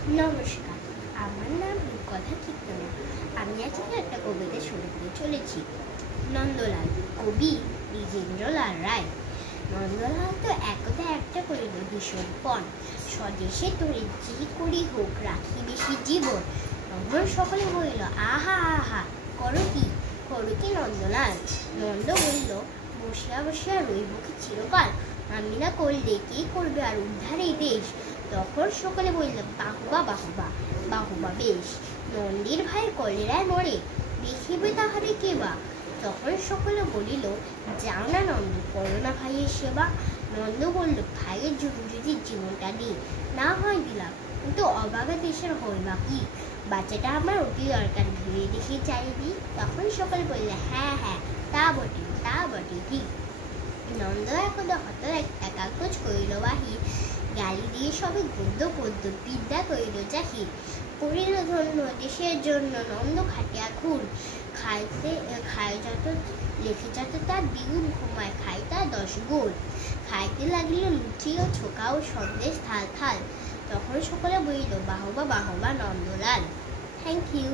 নমস্কার, আমার নাম রূপকথা কীর্তনা। আমি আজকে একটা কবিতা শোনাতে চলেছি। নন্দলাল, কবি দ্বিজেন্দ্রলাল রায়। নন্দলাল তো একদা একটা করিল ভীষণ পণ, স্বদেশে তোরে যে করি হোক রাখি বেশি জীবন। তখন সকলে বলিল আহা আহা, করো কি নন্দলাল? নন্দ বলল, বসিয়া বসিয়া রইব কি চিরকাল? আমি না করলে কে করবে আর উদ্ধার এই দেশ? তখন সকলে বলল বাহুবা বাহুবা বাহুবা বেশ। নন্দীর ভাই কলেরায় মরে, দেখিবে তাহারে কে বা? তখন সকলে বলিল যাও না নন্দ, করো না ভাইয়ের সেবা। নন্দ বলল, ভাইয়ের জন্য যদি জীবনটা দিই, না হয় দিলাম, কিন্তু অবাগা দেশের হয় বা কি? বাচ্চাটা আমার অতি দরকার, ভেবে দেখি চাইবি। তখন সকলে বললে হ্যাঁ হ্যাঁ, তা বটে ঠিক। নন্দ এখন হঠাৎ একাগ্রজ করিল বাহির, গালি দিয়ে সবে গদ্য বিদ্যা করিল জাহির। করিল ধন্য দেশের জন্য নন্দ খাটিয়া খুন, খায় যত লেখে যত তার দ্বিগুণ, ঘুমায় খায় তার 10 গুণ। খাইতে লাগিল লুচি ও ছোকা ও সন্দেশ থাল থাল। তখন সকলে বলিল বাহবা বাহবা নন্দলাল। Thank you.